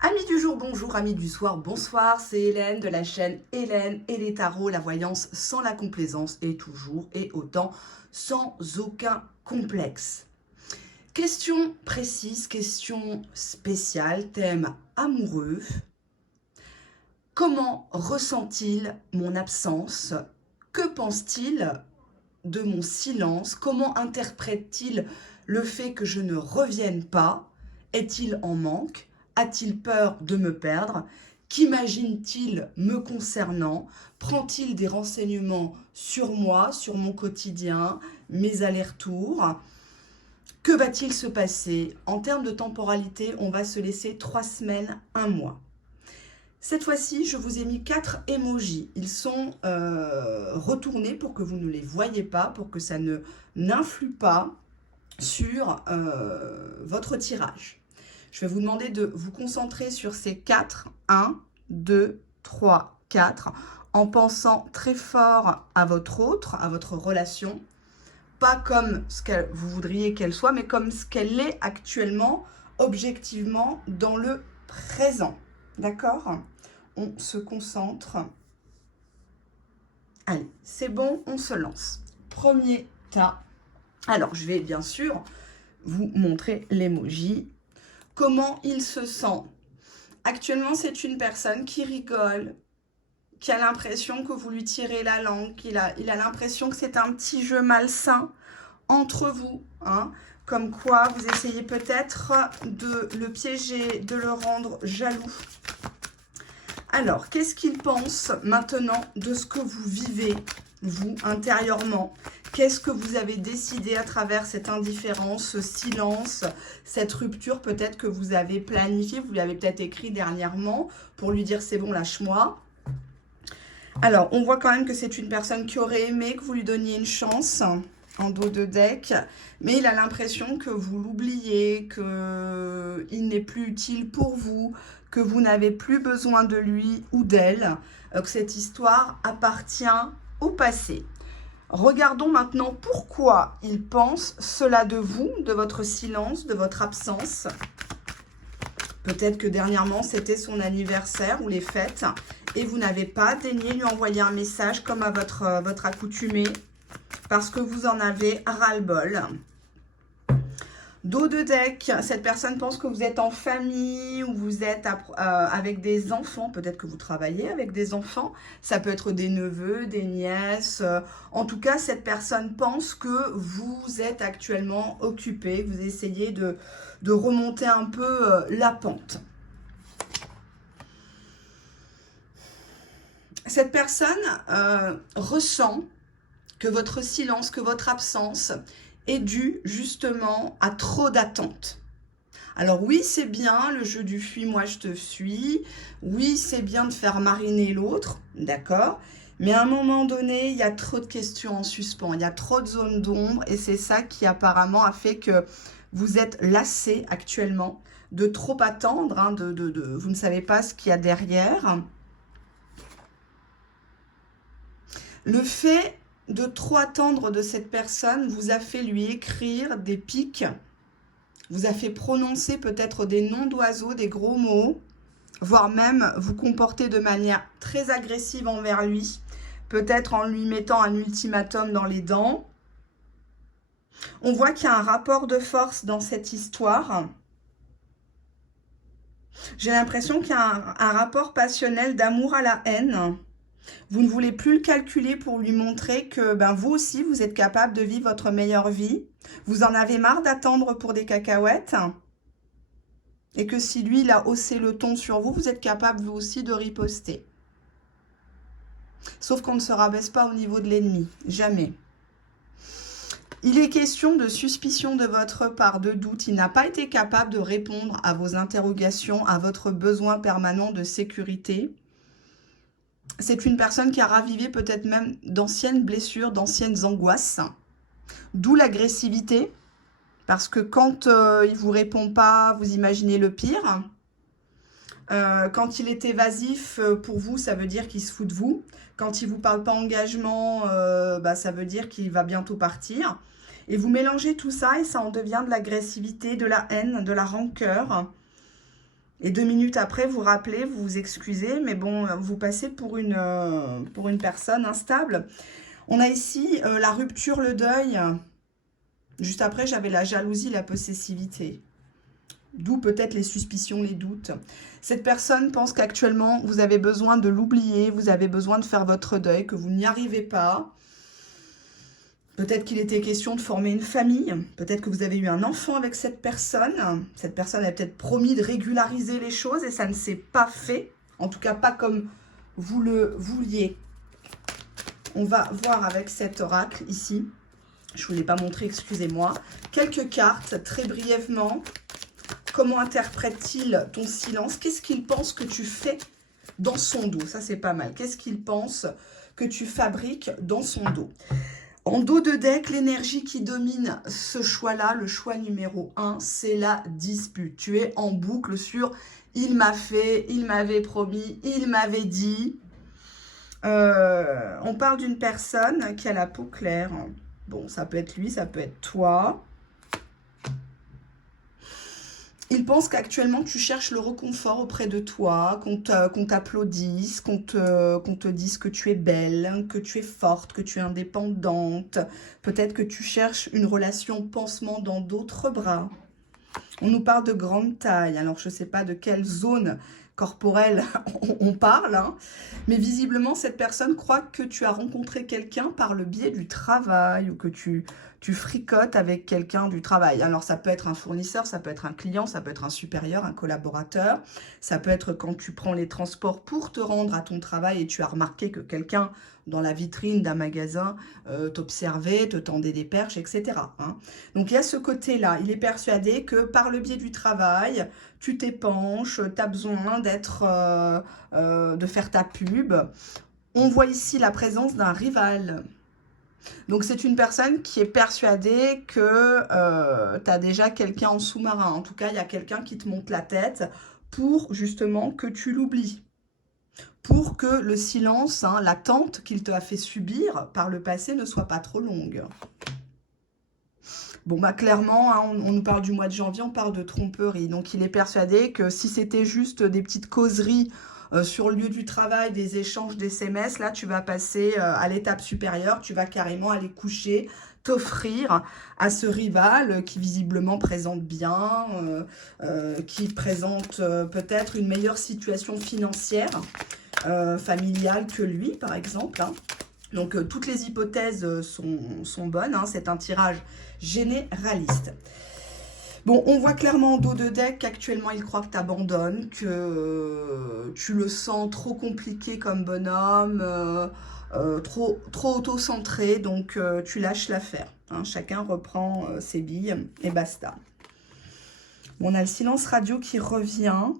Amis du jour, bonjour, amis du soir, bonsoir, c'est Hélène de la chaîne Hélène et les tarots, la voyance sans la complaisance et toujours et autant sans aucun complexe. Question précise, question spéciale, thème amoureux. Comment ressent-il mon absence? Que pense-t-il de mon silence? Comment interprète-t-il le fait que je ne revienne pas? Est-il en manque? A-t-il peur de me perdre? Qu'imagine-t-il me concernant? Prend-il des renseignements sur moi, sur mon quotidien, mes allers-retours? Que va-t-il se passer? En termes de temporalité, on va se laisser 3 semaines, 1 mois. Cette fois-ci, je vous ai mis 4 emojis. Ils sont retournés pour que vous ne les voyez pas, pour que ça n'influe pas sur votre tirage. Je vais vous demander de vous concentrer sur ces 4. 1, 2, 3, 4, en pensant très fort à votre autre, à votre relation. Pas comme ce que vous voudriez qu'elle soit, mais comme ce qu'elle est actuellement, objectivement, dans le présent. D'accord? On se concentre. Allez, c'est bon, on se lance. Premier tas. Alors, je vais bien sûr vous montrer l'emoji. Comment il se sent? Actuellement, c'est une personne qui rigole, qui a l'impression que vous lui tirez la langue, il a l'impression que c'est un petit jeu malsain entre vous, hein, comme quoi vous essayez peut-être de le piéger, de le rendre jaloux. Alors, qu'est-ce qu'il pense maintenant de ce que vous vivez, vous, intérieurement? Qu'est-ce que vous avez décidé à travers cette indifférence, ce silence, cette rupture peut-être que vous avez planifiée, vous l'avez peut-être écrit dernièrement pour lui dire c'est bon, lâche-moi. Alors, on voit quand même que c'est une personne qui aurait aimé que vous lui donniez une chance en dos de deck, mais il a l'impression que vous l'oubliez, qu'il n'est plus utile pour vous, que vous n'avez plus besoin de lui ou d'elle, que cette histoire appartient au passé. Regardons maintenant pourquoi il pense cela de vous, de votre silence, de votre absence. Peut-être que dernièrement, c'était son anniversaire ou les fêtes et vous n'avez pas daigné lui envoyer un message comme à votre accoutumée parce que vous en avez ras-le-bol. Dos de deck, cette personne pense que vous êtes en famille ou vous êtes avec des enfants. Peut-être que vous travaillez avec des enfants. Ça peut être des neveux, des nièces. En tout cas, cette personne pense que vous êtes actuellement occupé. Vous essayez de remonter un peu la pente. Cette personne ressent que votre silence, que votre absence est due justement à trop d'attentes. Alors oui, c'est bien le jeu du fuis, moi je te fuis. Oui, c'est bien de faire mariner l'autre, d'accord? Mais à un moment donné, il y a trop de questions en suspens, il y a trop de zones d'ombre et c'est ça qui apparemment a fait que vous êtes lassé actuellement de trop attendre, hein, vous ne savez pas ce qu'il y a derrière. Le fait de trop attendre de cette personne vous a fait lui écrire des pics, vous a fait prononcer peut-être des noms d'oiseaux, des gros mots, voire même vous comporter de manière très agressive envers lui, peut-être en lui mettant un ultimatum dans les dents. On voit qu'il y a un rapport de force dans cette histoire. J'ai l'impression qu'il y a un rapport passionnel d'amour à la haine. Vous ne voulez plus le calculer pour lui montrer que vous aussi, vous êtes capable de vivre votre meilleure vie. Vous en avez marre d'attendre pour des cacahuètes. Et que si lui, il a haussé le ton sur vous, vous êtes capable vous aussi de riposter. Sauf qu'on ne se rabaisse pas au niveau de l'ennemi. Jamais. Il est question de suspicion de votre part, de doute. Il n'a pas été capable de répondre à vos interrogations, à votre besoin permanent de sécurité. C'est une personne qui a ravivé peut-être même d'anciennes blessures, d'anciennes angoisses. D'où l'agressivité. Parce que quand il ne vous répond pas, vous imaginez le pire. Quand il est évasif, pour vous, ça veut dire qu'il se fout de vous. Quand il ne vous parle pas engagement, ça veut dire qu'il va bientôt partir. Et vous mélangez tout ça et ça en devient de l'agressivité, de la haine, de la rancœur. Et 2 minutes après, vous rappelez, vous vous excusez, mais bon, vous passez pour une personne instable. On a ici la rupture, le deuil. Juste après, j'avais la jalousie, la possessivité. D'où peut-être les suspicions, les doutes. Cette personne pense qu'actuellement, vous avez besoin de l'oublier, vous avez besoin de faire votre deuil, que vous n'y arrivez pas. Peut-être qu'il était question de former une famille. Peut-être que vous avez eu un enfant avec cette personne. Cette personne a peut-être promis de régulariser les choses et ça ne s'est pas fait. En tout cas, pas comme vous le vouliez. On va voir avec cet oracle ici. Je ne vous l'ai pas montré, excusez-moi. Quelques cartes, très brièvement. Comment interprète-t-il ton silence? Qu'est-ce qu'il pense que tu fais dans son dos? Ça, c'est pas mal. Qu'est-ce qu'il pense que tu fabriques dans son dos? En dos de deck, l'énergie qui domine ce choix-là, le choix numéro 1, c'est la dispute. Tu es en boucle sur « il m'a fait, il m'avait promis, il m'avait dit ». On parle d'une personne qui a la peau claire. Bon, ça peut être lui, ça peut être toi. Il pense qu'actuellement, tu cherches le réconfort auprès de toi, qu'on t'applaudisse, qu'on te dise que tu es belle, que tu es forte, que tu es indépendante. Peut-être que tu cherches une relation pansement dans d'autres bras. On nous parle de grande taille. Alors, je ne sais pas de quelle zone corporelle on parle, hein, mais visiblement, cette personne croit que tu as rencontré quelqu'un par le biais du travail ou que tu fricotes avec quelqu'un du travail. Alors, ça peut être un fournisseur, ça peut être un client, ça peut être un supérieur, un collaborateur. Ça peut être quand tu prends les transports pour te rendre à ton travail et tu as remarqué que quelqu'un dans la vitrine d'un magasin t'observait, te tendait des perches, etc. Hein. Donc, il y a ce côté-là. Il est persuadé que par le biais du travail, tu t'épanches, tu as besoin de faire ta pub. On voit ici la présence d'un rival. Donc, c'est une personne qui est persuadée que tu as déjà quelqu'un en sous-marin. En tout cas, il y a quelqu'un qui te monte la tête pour justement que tu l'oublies. Pour que le silence, hein, l'attente qu'il te a fait subir par le passé ne soit pas trop longue. Bon, bah clairement, hein, on nous parle du mois de janvier, on parle de tromperie. Donc, il est persuadé que si c'était juste des petites causeries sur le lieu du travail, des échanges d'SMS, là, tu vas passer à l'étape supérieure. Tu vas carrément aller coucher, t'offrir à ce rival qui visiblement présente bien, qui présente peut-être une meilleure situation financière, familiale que lui, par exemple. Hein. Donc, toutes les hypothèses sont bonnes. Hein. C'est un tirage généraliste. Bon, on voit clairement en dos de deck qu'actuellement, il croit que tu abandonnes, que tu le sens trop compliqué comme bonhomme, trop auto-centré, donc tu lâches l'affaire. Hein. Chacun reprend ses billes et basta. Bon, on a le silence radio qui revient.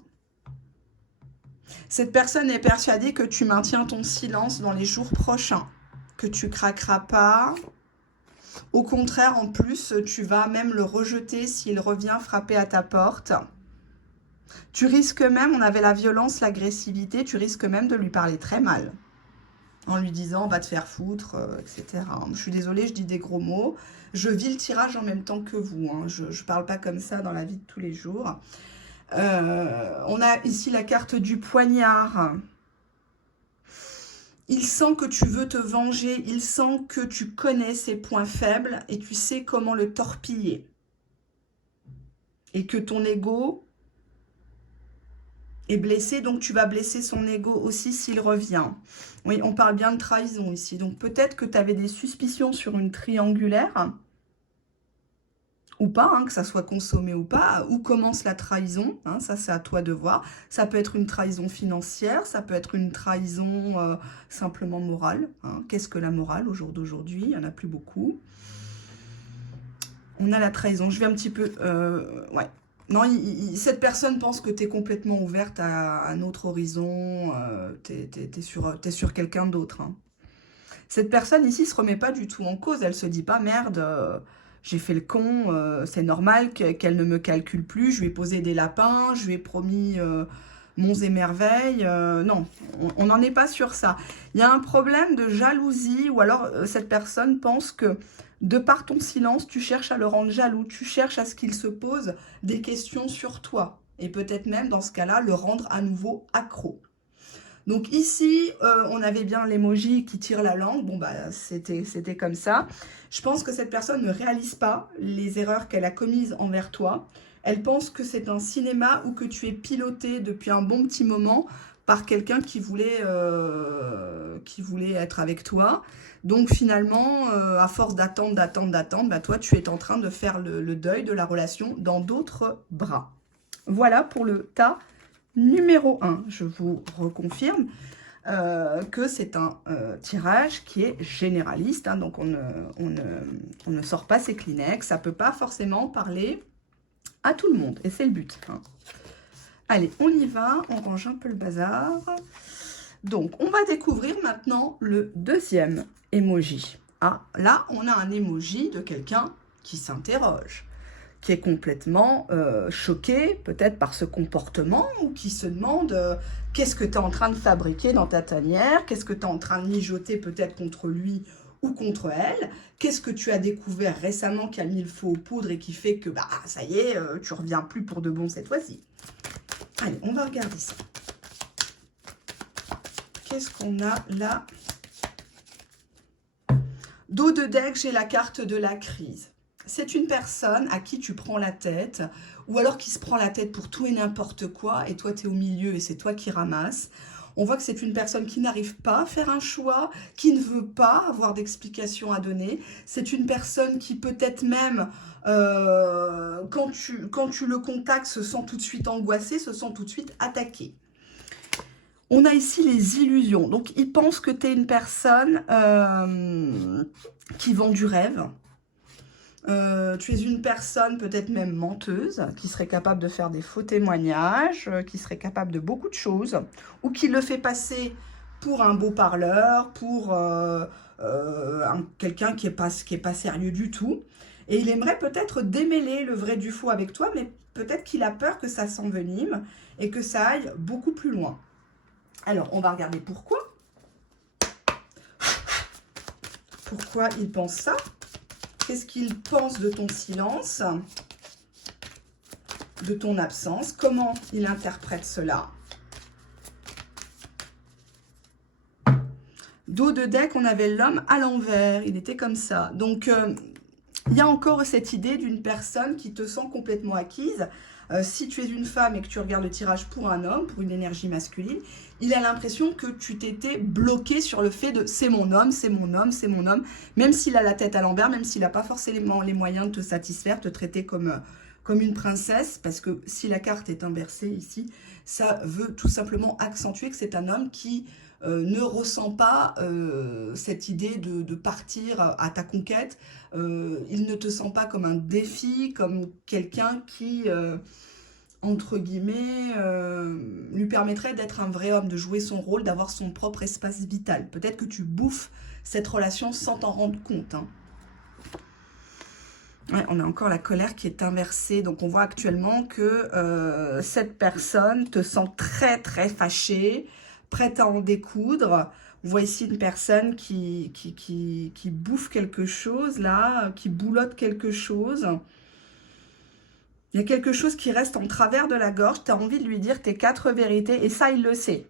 Cette personne est persuadée que tu maintiens ton silence dans les jours prochains, que tu craqueras pas. Au contraire, en plus, tu vas même le rejeter s'il revient frapper à ta porte. Tu risques même, on avait la violence, l'agressivité, tu risques même de lui parler très mal. En lui disant, va te faire foutre, etc. Je suis désolée, je dis des gros mots. Je vis le tirage en même temps que vous. Hein. Je ne parle pas comme ça dans la vie de tous les jours. On a ici la carte du poignard. Il sent que tu veux te venger, il sent que tu connais ses points faibles et tu sais comment le torpiller. Et que ton ego est blessé, donc tu vas blesser son ego aussi s'il revient. Oui, on parle bien de trahison ici. Donc peut-être que tu avais des suspicions sur une triangulaire, ou pas, hein, que ça soit consommé ou pas, où commence la trahison, hein, ça c'est à toi de voir. Ça peut être une trahison financière, ça peut être une trahison simplement morale. Hein. Qu'est-ce que la morale au jour d'aujourd'hui? Il n'y en a plus beaucoup. On a la trahison, je vais un petit peu... ouais. Non, cette personne pense que tu es complètement ouverte à un autre horizon, tu es sur quelqu'un d'autre. Hein. Cette personne ici ne se remet pas du tout en cause, elle se dit pas « merde, j'ai fait le con, c'est normal qu'elle ne me calcule plus, je lui ai posé des lapins, je lui ai promis monts et merveilles. » Non, on n'en est pas sur ça. Il y a un problème de jalousie ou alors cette personne pense que de par ton silence, tu cherches à le rendre jaloux, tu cherches à ce qu'il se pose des questions sur toi. et peut-être même dans ce cas-là, le rendre à nouveau accro. Donc ici, on avait bien l'emoji qui tire la langue. Bon, bah, c'était comme ça. Je pense que cette personne ne réalise pas les erreurs qu'elle a commises envers toi. Elle pense que c'est un cinéma ou que tu es piloté depuis un bon petit moment par quelqu'un qui voulait être avec toi. Donc finalement, à force d'attendre, bah, toi, tu es en train de faire le deuil de la relation dans d'autres bras. Voilà pour le tas numéro 1, je vous reconfirme que c'est un tirage qui est généraliste, hein, donc on ne sort pas ses Kleenex, ça ne peut pas forcément parler à tout le monde, et c'est le but. Hein. Allez, on y va, on range un peu le bazar. Donc, on va découvrir maintenant le deuxième emoji. Ah, là, on a un emoji de quelqu'un qui s'interroge, qui est complètement choqué, peut-être par ce comportement, ou qui se demande qu'est-ce que tu es en train de fabriquer dans ta tanière, qu'est-ce que tu es en train de mijoter peut-être contre lui ou contre elle, qu'est-ce que tu as découvert récemment qui a mis le feu aux poudres et qui fait que, bah, ça y est, tu reviens plus pour de bon cette fois-ci. Allez, on va regarder ça. Qu'est-ce qu'on a là? Dos de deck, j'ai la carte de la crise. C'est une personne à qui tu prends la tête, ou alors qui se prend la tête pour tout et n'importe quoi, et toi, tu es au milieu et c'est toi qui ramasses. On voit que c'est une personne qui n'arrive pas à faire un choix, qui ne veut pas avoir d'explication à donner. C'est une personne qui peut-être même, quand tu le contactes, se sent tout de suite angoissé, se sent tout de suite attaqué. On a ici les illusions. Donc, il pense que tu es une personne qui vend du rêve. Tu es une personne peut-être même menteuse, qui serait capable de faire des faux témoignages, qui serait capable de beaucoup de choses, ou qui le fait passer pour un beau parleur, pour quelqu'un qui est pas sérieux du tout. Et il aimerait peut-être démêler le vrai du faux avec toi, mais peut-être qu'il a peur que ça s'envenime et que ça aille beaucoup plus loin. Alors, on va regarder pourquoi. Pourquoi il pense ça? Qu'est-ce qu'il pense de ton silence, de ton absence? Comment il interprète cela? Dos de deck, on avait l'homme à l'envers. Il était comme ça. Donc, il y a encore cette idée d'une personne qui te sent complètement acquise. Si tu es une femme et que tu regardes le tirage pour un homme, pour une énergie masculine, il a l'impression que tu t'étais bloqué sur le fait de « c'est mon homme, c'est mon homme, c'est mon homme », même s'il a la tête à l'envers, même s'il n'a pas forcément les moyens de te satisfaire, te traiter comme une princesse, parce que si la carte est inversée ici, ça veut tout simplement accentuer que c'est un homme qui ne ressent pas cette idée de partir à ta conquête. Il ne te sent pas comme un défi, comme quelqu'un qui, entre guillemets, lui permettrait d'être un vrai homme, de jouer son rôle, d'avoir son propre espace vital. Peut-être que tu bouffes cette relation sans t'en rendre compte. Hein. Ouais, on a encore la colère qui est inversée. Donc, on voit actuellement que cette personne te sent très, très fâchée, prête à en découdre. On voit ici une personne qui bouffe quelque chose, là, qui boulotte quelque chose. Il y a quelque chose qui reste en travers de la gorge. Tu as envie de lui dire tes 4 vérités. Et ça, il le sait.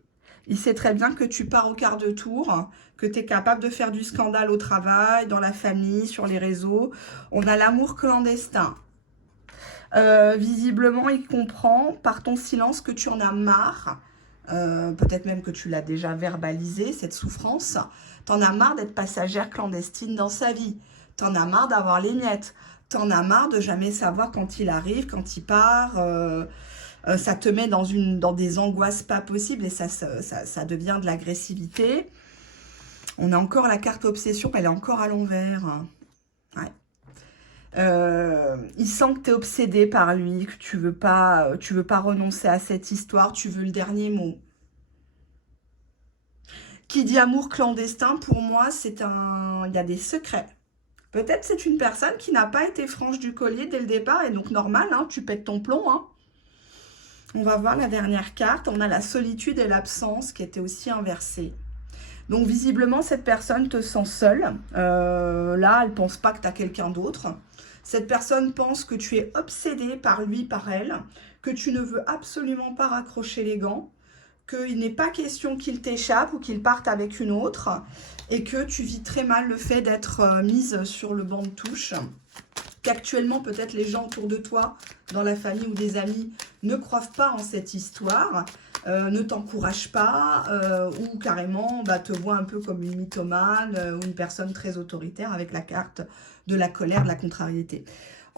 Il sait très bien que tu pars au quart de tour, que tu es capable de faire du scandale au travail, dans la famille, sur les réseaux. On a l'amour clandestin. Visiblement, il comprend par ton silence que tu en as marre. Peut-être même que tu l'as déjà verbalisé, cette souffrance. T'en as marre d'être passagère clandestine dans sa vie. T'en as marre d'avoir les miettes. T'en as marre de jamais savoir quand il arrive, quand il part. Ça te met dans des angoisses pas possibles et ça devient de l'agressivité. On a encore la carte obsession, elle est encore à l'envers. Ouais. Il sent que tu es obsédé par lui, que tu veux pas renoncer à cette histoire, tu veux le dernier mot. Qui dit amour clandestin, pour moi, il y a des secrets. Peut-être c'est une personne qui n'a pas été franche du collier dès le départ, et donc normal, hein, tu pètes ton plomb. Hein. On va voir la dernière carte, on a la solitude et l'absence qui étaient aussi inversées. Donc visiblement, cette personne te sent seule. Là, elle ne pense pas que tu as quelqu'un d'autre. Cette personne pense que tu es obsédé par lui, par elle, que tu ne veux absolument pas raccrocher les gants, qu'il n'est pas question qu'il t'échappe ou qu'il parte avec une autre, et que tu vis très mal le fait d'être mise sur le banc de touche, qu'actuellement peut-être les gens autour de toi, dans la famille ou des amis, ne croient pas en cette histoire, ne t'encouragent pas, ou carrément te voient un peu comme une mythomane ou une personne très autoritaire avec la carte de la colère, de la contrariété.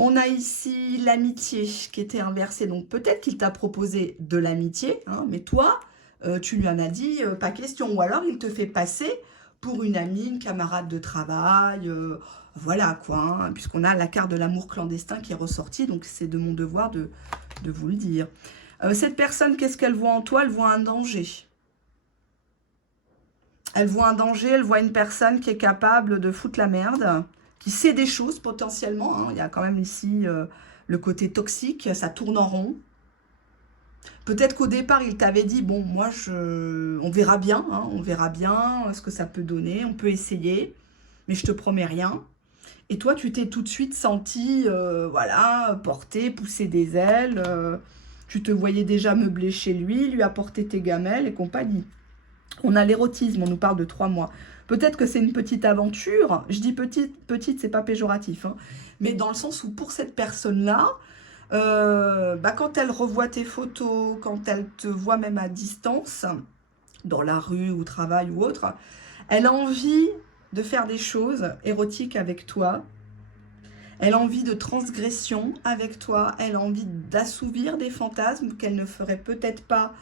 On a ici l'amitié qui était inversée, donc peut-être qu'il t'a proposé de l'amitié, hein, mais toi, tu lui en as dit pas question, ou alors il te fait passer pour une amie, une camarade de travail, voilà quoi, hein, puisqu'on a la carte de l'amour clandestin qui est ressortie, donc c'est de mon devoir de vous le dire. Cette personne, qu'est-ce qu'elle voit en toi? Elle voit un danger. Elle voit un danger, elle voit une personne qui est capable de foutre la merde, qui sait des choses potentiellement, hein. Il y a quand même ici le côté toxique, ça tourne en rond. Peut-être qu'au départ, il t'avait dit, bon, moi, on verra bien, hein, on verra bien ce que ça peut donner, on peut essayer, mais je te promets rien. Et toi, tu t'es tout de suite senti, voilà, porter, pousser des ailes, tu te voyais déjà meubler chez lui apporter tes gamelles et compagnie. On a l'érotisme, on nous parle de 3 mois. Peut-être que c'est une petite aventure, je dis petite, c'est pas péjoratif, hein, mais dans le sens où pour cette personne-là, quand elle revoit tes photos, quand elle te voit même à distance, dans la rue, au travail ou autre, elle a envie de faire des choses érotiques avec toi, elle a envie de transgression avec toi, elle a envie d'assouvir des fantasmes qu'elle ne ferait peut-être pas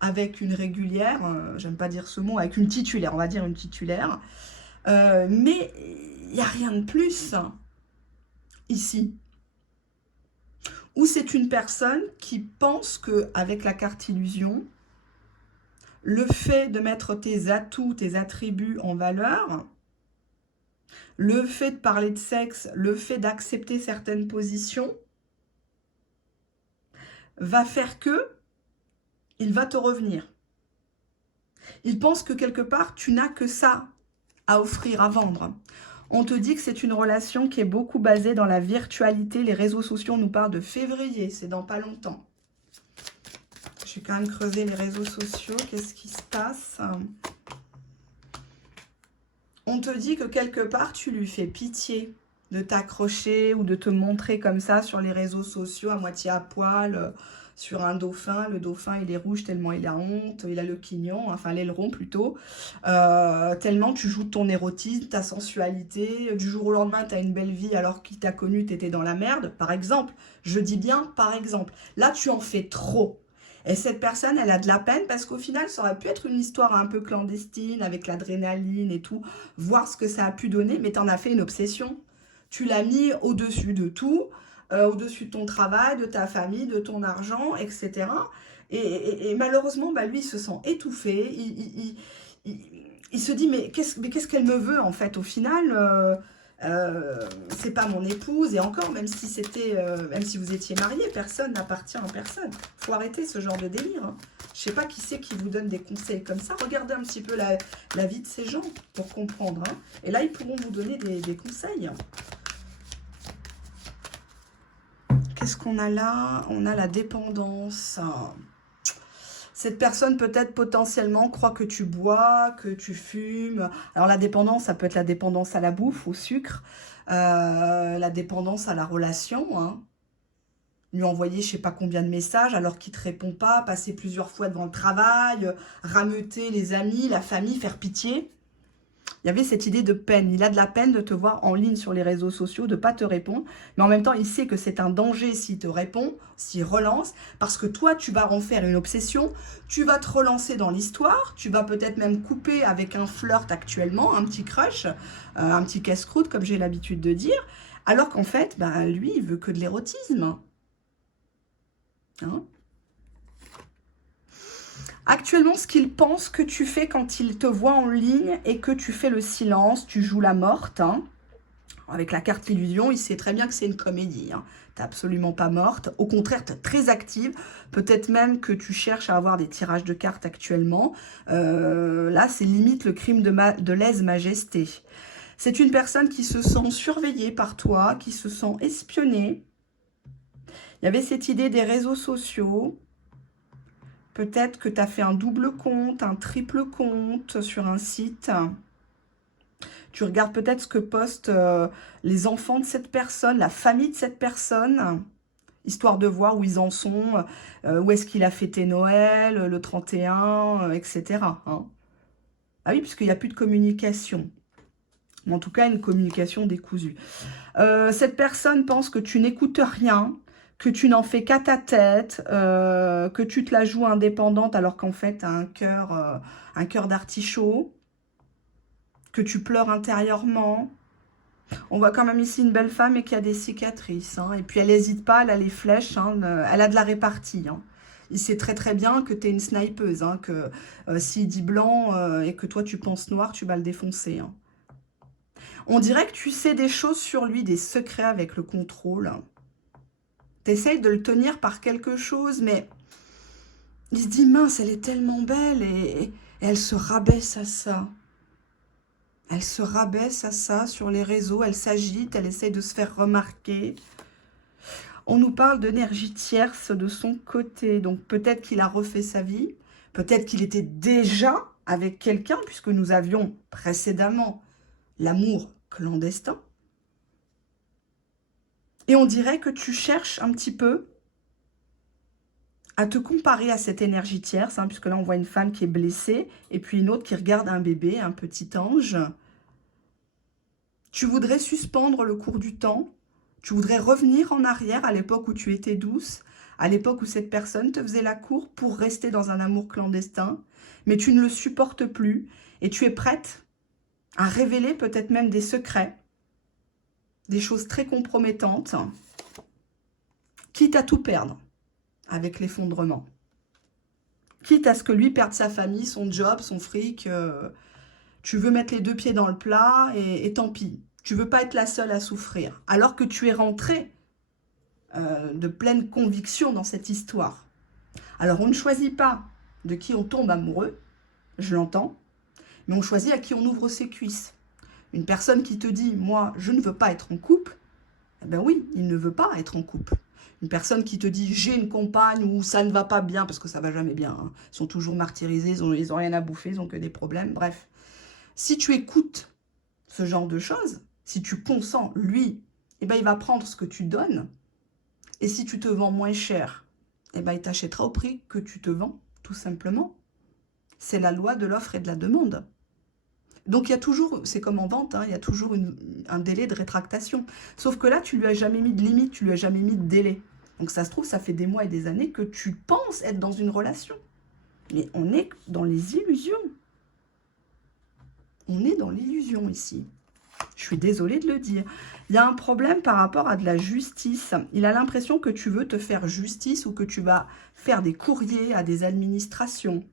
avec une régulière, j'aime pas dire ce mot, avec une titulaire, on va dire une titulaire, mais il n'y a rien de plus ici. Ou c'est une personne qui pense qu'avec la carte illusion, le fait de mettre tes atouts, tes attributs en valeur, le fait de parler de sexe, le fait d'accepter certaines positions, va faire que il va te revenir. Il pense que quelque part, tu n'as que ça à offrir, à vendre. On te dit que c'est une relation qui est beaucoup basée dans la virtualité. Les réseaux sociaux nous parlent de février, c'est dans pas longtemps. Je vais quand même creuser les réseaux sociaux. Qu'est-ce qui se passe? On te dit que quelque part, tu lui fais pitié de t'accrocher ou de te montrer comme ça sur les réseaux sociaux à moitié à poil, sur un dauphin. Le dauphin, il est rouge tellement il a honte, il a le quignon, enfin l'aileron plutôt. Tellement tu joues ton érotisme, ta sensualité. Du jour au lendemain, tu as une belle vie alors qu'il t'a connu, tu étais dans la merde, par exemple. Je dis bien par exemple. Là, tu en fais trop. Et cette personne, elle a de la peine parce qu'au final, ça aurait pu être une histoire un peu clandestine avec l'adrénaline et tout, voir ce que ça a pu donner, mais tu en as fait une obsession. Tu l'as mis au-dessus de tout, au-dessus de ton travail, de ta famille, de ton argent, etc. Et malheureusement, lui, il se sent étouffé. Il se dit, mais qu'est-ce qu'elle me veut en fait au final c'est pas mon épouse, et encore, même si c'était, même si vous étiez mariés, personne n'appartient à personne. Faut arrêter ce genre de délire. Hein. Je sais pas qui c'est qui vous donne des conseils comme ça. Regardez un petit peu la vie de ces gens pour comprendre. Hein. Et là, ils pourront vous donner des conseils. Qu'est-ce qu'on a là? On a la dépendance. Cette personne peut-être potentiellement croit que tu bois, que tu fumes. Alors la dépendance, ça peut être la dépendance à la bouffe, au sucre, la dépendance à la relation. Hein. Lui envoyer je sais pas combien de messages alors qu'il ne te répond pas, passer plusieurs fois devant le travail, rameuter les amis, la famille, faire pitié. Il y avait cette idée de peine. Il a de la peine de te voir en ligne sur les réseaux sociaux, de ne pas te répondre. Mais en même temps, il sait que c'est un danger s'il te répond, s'il relance. Parce que toi, tu vas en faire une obsession. Tu vas te relancer dans l'histoire. Tu vas peut-être même couper avec un flirt actuellement, un petit crush, un petit casse-croûte, comme j'ai l'habitude de dire. Alors qu'en fait, lui, il veut que de l'érotisme. Hein? Actuellement, ce qu'il pense que tu fais quand il te voit en ligne et que tu fais le silence, tu joues la morte. Hein. Avec la carte illusion, il sait très bien que c'est une comédie. Hein. Tu n'es absolument pas morte. Au contraire, tu es très active. Peut-être même que tu cherches à avoir des tirages de cartes actuellement. Là, c'est limite le crime de lèse-majesté. C'est une personne qui se sent surveillée par toi, qui se sent espionnée. Il y avait cette idée des réseaux sociaux. Peut-être que tu as fait un double compte, un triple compte sur un site. Tu regardes peut-être ce que postent les enfants de cette personne, la famille de cette personne, histoire de voir où ils en sont, où est-ce qu'il a fêté Noël, le 31, etc. Hein. Ah oui, puisqu'il n'y a plus de communication. En tout cas, une communication décousue. Cette personne pense que tu n'écoutes rien, que tu n'en fais qu'à ta tête, que tu te la joues indépendante alors qu'en fait, tu as un cœur d'artichaut, que tu pleures intérieurement. On voit quand même ici une belle femme et qui a des cicatrices. Hein, et puis, elle n'hésite pas, elle a les flèches, hein, elle a de la répartie. Hein. Il sait très très bien que tu es une snipeuse, hein, que s'il dit blanc et que toi tu penses noir, tu vas le défoncer. Hein. On dirait que tu sais des choses sur lui, des secrets avec le contrôle. Tu essayes de le tenir par quelque chose, mais il se dit, mince, elle est tellement belle et elle se rabaisse à ça. Elle se rabaisse à ça sur les réseaux, elle s'agite, elle essaye de se faire remarquer. On nous parle d'énergie tierce de son côté, donc peut-être qu'il a refait sa vie, peut-être qu'il était déjà avec quelqu'un, puisque nous avions précédemment l'amour clandestin. Et on dirait que tu cherches un petit peu à te comparer à cette énergie tierce, hein, puisque là on voit une femme qui est blessée, et puis une autre qui regarde un bébé, un petit ange. Tu voudrais suspendre le cours du temps, tu voudrais revenir en arrière à l'époque où tu étais douce, à l'époque où cette personne te faisait la cour pour rester dans un amour clandestin, mais tu ne le supportes plus, et tu es prête à révéler peut-être même des secrets, des choses très compromettantes, quitte à tout perdre avec l'effondrement. Quitte à ce que lui perde sa famille, son job, son fric. Tu veux mettre les deux pieds dans le plat et tant pis. Tu veux pas être la seule à souffrir. Alors que tu es rentrée de pleine conviction dans cette histoire. Alors on ne choisit pas de qui on tombe amoureux, je l'entends, mais on choisit à qui on ouvre ses cuisses. Une personne qui te dit « moi, je ne veux pas être en couple », eh bien oui, il ne veut pas être en couple. Une personne qui te dit « j'ai une compagne » ou « ça ne va pas bien », parce que ça ne va jamais bien. Hein. Ils sont toujours martyrisés, ils ont rien à bouffer, ils n'ont que des problèmes, bref. Si tu écoutes ce genre de choses, si tu consens, lui, eh ben, il va prendre ce que tu donnes. Et si tu te vends moins cher, eh ben, il t'achètera au prix que tu te vends, tout simplement. C'est la loi de l'offre et de la demande. Donc, il y a toujours, c'est comme en vente, hein, il y a toujours un délai de rétractation. Sauf que là, tu lui as jamais mis de limite, tu lui as jamais mis de délai. Donc, ça se trouve, ça fait des mois et des années que tu penses être dans une relation. Mais on est dans les illusions. On est dans l'illusion ici. Je suis désolée de le dire. Il y a un problème par rapport à de la justice. Il a l'impression que tu veux te faire justice ou que tu vas faire des courriers à des administrations.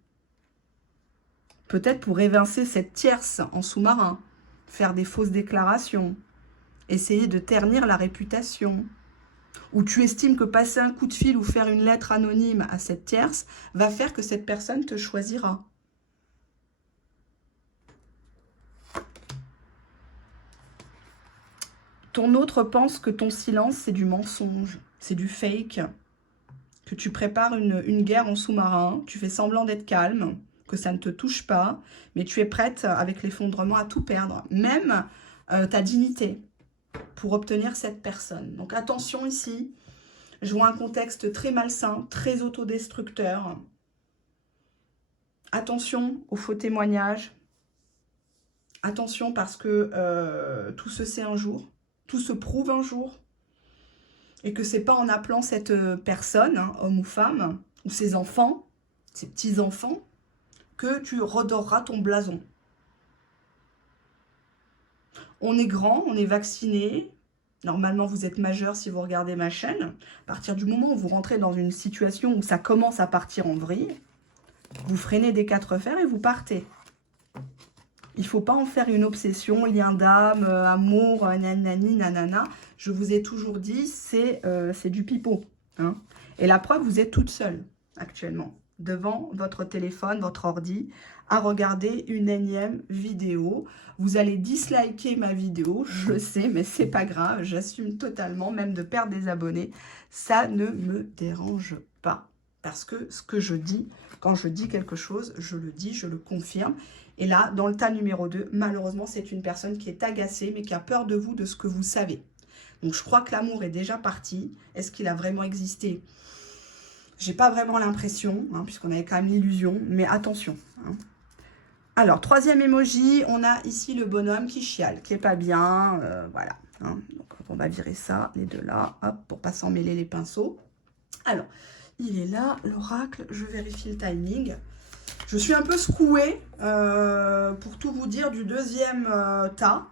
Peut-être pour évincer cette tierce en sous-marin. Faire des fausses déclarations. Essayer de ternir la réputation. Ou tu estimes que passer un coup de fil ou faire une lettre anonyme à cette tierce va faire que cette personne te choisira. Ton autre pense que ton silence, c'est du mensonge, c'est du fake, que tu prépares une guerre en sous-marin, tu fais semblant d'être calme, que ça ne te touche pas, mais tu es prête, avec l'effondrement, à tout perdre, même ta dignité, pour obtenir cette personne. Donc attention ici, je vois un contexte très malsain, très autodestructeur. Attention aux faux témoignages. Attention parce que tout se sait un jour. Tout se prouve un jour, et que c'est pas en appelant cette personne, hein, homme ou femme, ou ses enfants, ses petits-enfants, que tu redoreras ton blason. On est grand, on est vacciné. Normalement, vous êtes majeur si vous regardez ma chaîne. À partir du moment où vous rentrez dans une situation où ça commence à partir en vrille, vous freinez des quatre fers et vous partez. Il ne faut pas en faire une obsession, lien d'âme, amour, nanani, nanana. Je vous ai toujours dit, c'est du pipeau. Hein. Et la preuve, vous êtes toute seule actuellement. devant votre téléphone, votre ordi, à regarder une énième vidéo. Vous allez disliker ma vidéo, je le sais, mais c'est pas grave, j'assume totalement, même de perdre des abonnés, ça ne me dérange pas. Parce que ce que je dis, quand je dis quelque chose, je le dis, je le confirme. Et là, dans le tas numéro 2, malheureusement, c'est une personne qui est agacée, mais qui a peur de vous, de ce que vous savez. Donc, je crois que l'amour est déjà parti. Est-ce qu'il a vraiment existé? J'ai pas vraiment l'impression, hein, puisqu'on avait quand même l'illusion, mais attention. Hein. Alors, troisième emoji, on a ici le bonhomme qui chiale, qui est pas bien, voilà. Hein. Donc, on va virer ça, les deux là, hop, pour pas s'en mêler les pinceaux. Alors, il est là, l'oracle, je vérifie le timing. Je suis un peu secouée, pour tout vous dire, du deuxième tas.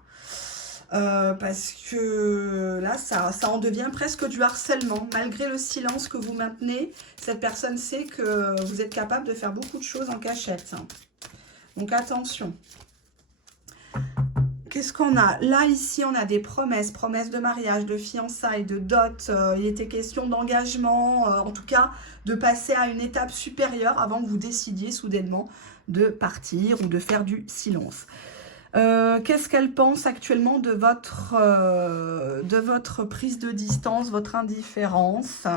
Parce que là, ça en devient presque du harcèlement. Malgré le silence que vous maintenez, cette personne sait que vous êtes capable de faire beaucoup de choses en cachette. Donc attention. Qu'est-ce qu'on a? Là, ici, on a des promesses. Promesses de mariage, de fiançailles, de dot. Il était question d'engagement, en tout cas, de passer à une étape supérieure avant que vous décidiez soudainement de partir ou de faire du silence. Qu'est-ce qu'elle pense actuellement de votre prise de distance, votre indifférence?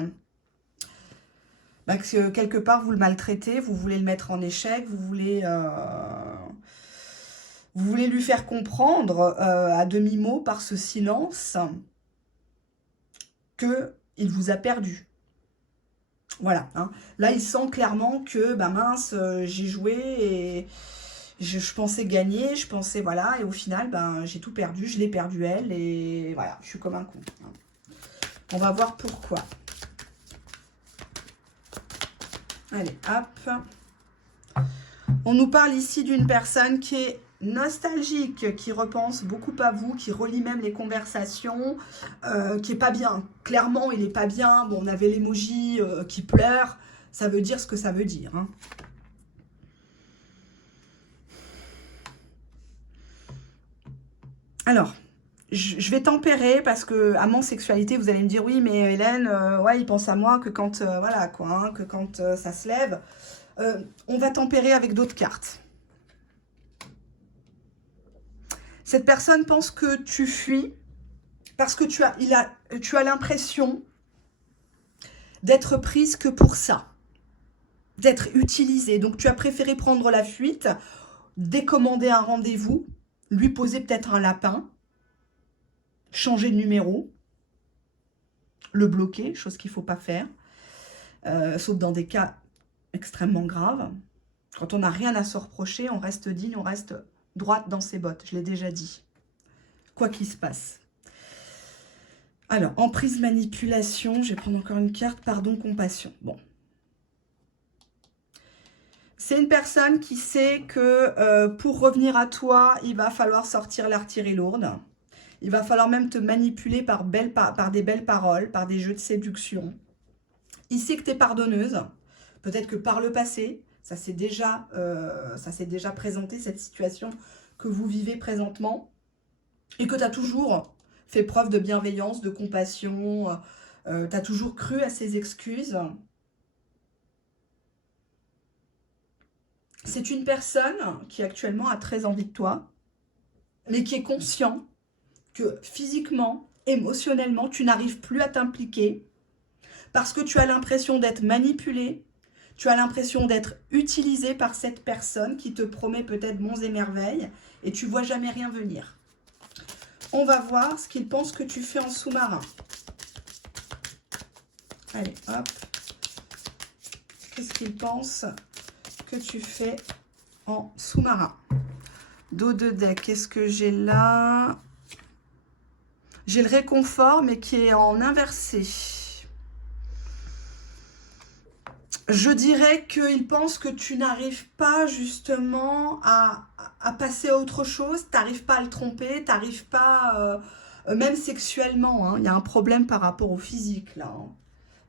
Bah, que quelque part, vous le maltraitez, vous voulez le mettre en échec, vous voulez lui faire comprendre à demi-mot par ce silence qu'il vous a perdu. Voilà. Hein. Là, il sent clairement que, bah mince, j'ai joué et je pensais gagner, je pensais, voilà, et au final, ben, j'ai tout perdu, je l'ai perdu elle, et voilà, je suis comme un con. Hein. On va voir pourquoi. Allez, hop. On nous parle ici d'une personne qui est nostalgique, qui repense beaucoup à vous, qui relit même les conversations, qui est pas bien. Clairement, il est pas bien. Bon, on avait l'emoji qui pleure. Ça veut dire ce que ça veut dire. Hein. Alors, je vais tempérer parce que à mon sexualité, vous allez me dire oui, mais Hélène, ouais, il pense à moi que quand, voilà quoi, hein, que quand ça se lève. On va tempérer avec d'autres cartes. Cette personne pense que tu fuis parce que tu as l'impression d'être prise que pour ça, d'être utilisée. Donc, tu as préféré prendre la fuite, décommander un rendez-vous, lui poser peut-être un lapin, changer de numéro, le bloquer, chose qu'il ne faut pas faire, sauf dans des cas extrêmement graves. Quand on n'a rien à se reprocher, on reste digne, on reste droite dans ses bottes. Je l'ai déjà dit. Quoi qu'il se passe. Alors, emprise, manipulation. Je vais prendre encore une carte. Pardon, compassion. Bon. C'est une personne qui sait que pour revenir à toi, il va falloir sortir l'artillerie lourde. Il va falloir même te manipuler par des belles paroles, par des jeux de séduction. Il sait que tu es pardonneuse. Peut-être que par le passé, ça s'est déjà présenté, cette situation que vous vivez présentement. Et que tu as toujours fait preuve de bienveillance, de compassion. Tu as toujours cru à ses excuses. C'est une personne qui actuellement a très envie de toi, mais qui est conscient que physiquement, émotionnellement, tu n'arrives plus à t'impliquer parce que tu as l'impression d'être manipulé, tu as l'impression d'être utilisé par cette personne qui te promet peut-être monts et merveilles et tu ne vois jamais rien venir. On va voir ce qu'il pense que tu fais en sous-marin. Allez, hop. Qu'est-ce qu'il pense que tu fais en sous-marin? Dos de deck, qu'est-ce que j'ai là? J'ai le réconfort, mais qui est en inversé. Je dirais qu'il pense que tu n'arrives pas justement à passer à autre chose, tu n'arrives pas à le tromper, tu n'arrives pas, même sexuellement, hein, il y a un problème par rapport au physique là. Hein.